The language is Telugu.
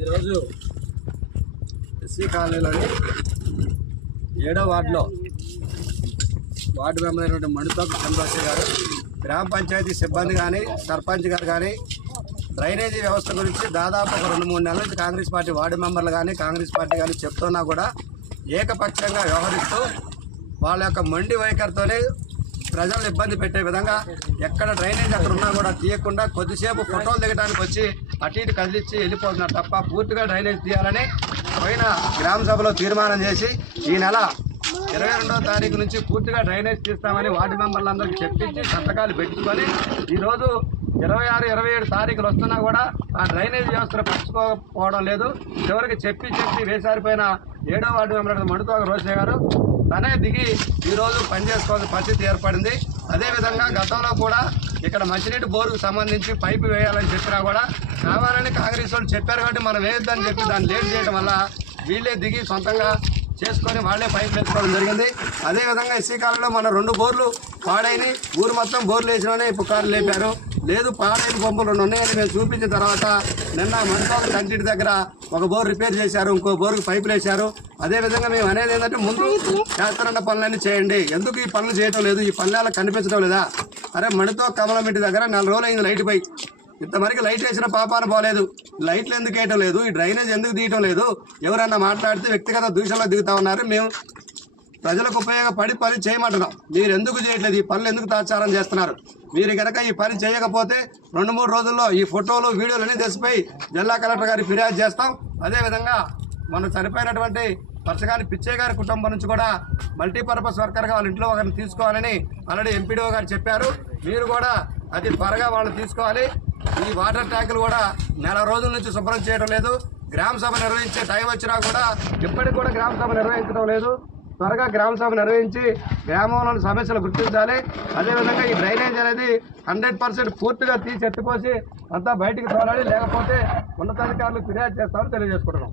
ఈరోజు ఎస్సీ కాలనీలోని 7వ వార్డులో వార్డు మెంబర్ అయినటువంటి మణితోక చంద్రశేఖర్ గారు గ్రామ పంచాయతీ సిబ్బంది కానీ సర్పంచ్ గారు కానీ డ్రైనేజీ వ్యవస్థ గురించి దాదాపు ఒక 2-3 నెలల నుంచి కాంగ్రెస్ పార్టీ వార్డు మెంబర్లు కానీ కాంగ్రెస్ పార్టీ కానీ చెప్తున్నా కూడా ఏకపక్షంగా వ్యవహరిస్తూ వాళ్ళ యొక్క మొండి వైఖరితోనే ప్రజలను ఇబ్బంది పెట్టే విధంగా ఎక్కడ డ్రైనేజ్ అక్కడ ఉన్నా కూడా తీయకుండా కొద్దిసేపు ఫోటోలు దిగడానికి వచ్చి అటు ఇటు కదిలిచ్చి వెళ్ళిపోతున్నారు తప్ప పూర్తిగా డ్రైనేజ్ తీయాలని పోయిన గ్రామ సభలో తీర్మానం చేసి ఈ నెల 22వ తారీఖు నుంచి పూర్తిగా డ్రైనేజ్ తీస్తామని వార్డు మెంబర్లందరికీ చెప్పించి సంతకాలు పెట్టుకొని ఈరోజు 26, 27 తారీఖులు వస్తున్నా కూడా ఆ డ్రైనేజ్ వ్యవస్థను పరచుకోకపోవడం లేదు. చివరికి చెప్పి వేసారిపోయిన 7వ వార్డు మెంబర్ మణితోక రోషయ్య గారు తనే దిగి ఈరోజు పనిచేసుకోవాల్సిన పరిస్థితి ఏర్పడింది. అదేవిధంగా గతంలో కూడా ఇక్కడ మంచినీటి బోరుకు సంబంధించి పైపు వేయాలని చెప్పినా కూడా కావాలని కాంగ్రెస్ వాళ్ళు చెప్పారు కాబట్టి మనం వేయొద్దని చెప్పి దాన్ని లేట్ చేయడం వల్ల వీళ్ళే దిగి సొంతంగా చేసుకొని వాళ్ళే పైపు వేసుకోవడం జరిగింది. అదేవిధంగా ఎస్సీ కాలంలో మన 2 బోర్లు పాడైన ఊరు మొత్తం బోర్లు వేసినోనే పుకార్లు లేపారు. లేదు పాడైన పంపులు 2 ఉన్నాయని మేము చూపించిన తర్వాత నిన్న మణితోక కంటిటి దగ్గర ఒక బోర్ రిపేర్ చేశారు, ఇంకో బోరుకు పైపులు వేశారు. అదేవిధంగా మేము అనేది ఏంటంటే ముందు చేస్తున్న పనులన్నీ చేయండి, ఎందుకు ఈ పనులు చేయటం లేదు, ఈ పనులు కనిపించడం లేదా? అరే మణితోక కమలమిట్టి దగ్గర 4 రోజులు అయింది లైట్ పై, ఇంతవరకు లైట్ వేసిన పాపాన పోలేదు, లైట్లు ఎందుకు వేయటం లేదు, ఈ డ్రైనేజ్ ఎందుకు తీయటం లేదు? ఎవరన్నా మాట్లాడితే వ్యక్తిగత దూషణలో దిగుతా ఉన్నారు. మేము ప్రజలకు ఉపయోగపడి పని చేయమంటున్నాం, మీరు ఎందుకు చేయట్లేదు, ఈ పనులు ఎందుకు తాత్సారం చేస్తున్నారు? మీరు కనుక ఈ పని చేయకపోతే 2-3 రోజుల్లో ఈ ఫోటోలు వీడియోలన్నీ తెసిపోయి జిల్లా కలెక్టర్ గారికి ఫిర్యాదు చేస్తాం. అదేవిధంగా మనం చనిపోయినటువంటి వర్షగాని పిచ్చయ్య గారి కుటుంబం నుంచి కూడా మల్టీపర్పస్ వర్కర్గా వాళ్ళ ఇంట్లో ఒకరిని తీసుకోవాలని ఆల్రెడీ ఎంపీడీఓ గారు చెప్పారు. మీరు కూడా అతి త్వరగా వాళ్ళు తీసుకోవాలి. ఈ వాటర్ ట్యాంకులు కూడా 4 రోజుల నుంచి శుభ్రం చేయడం లేదు. గ్రామ సభ నిర్వహించే టైం వచ్చినా కూడా ఇప్పటికి కూడా గ్రామ సభ నిర్వహించడం లేదు. త్వరగా గ్రామ సభ నిర్వహించి గ్రామంలోని సమస్యలు గుర్తించాలి. అదేవిధంగా ఈ డ్రైనేజ్ అనేది 100% పూర్తిగా తీసి ఎత్తుకోసి అంతా బయటికి తోలాలి, లేకపోతే ఉన్నతాధికారులు ఫిర్యాదు చేస్తామని తెలియజేసుకుంటున్నాం.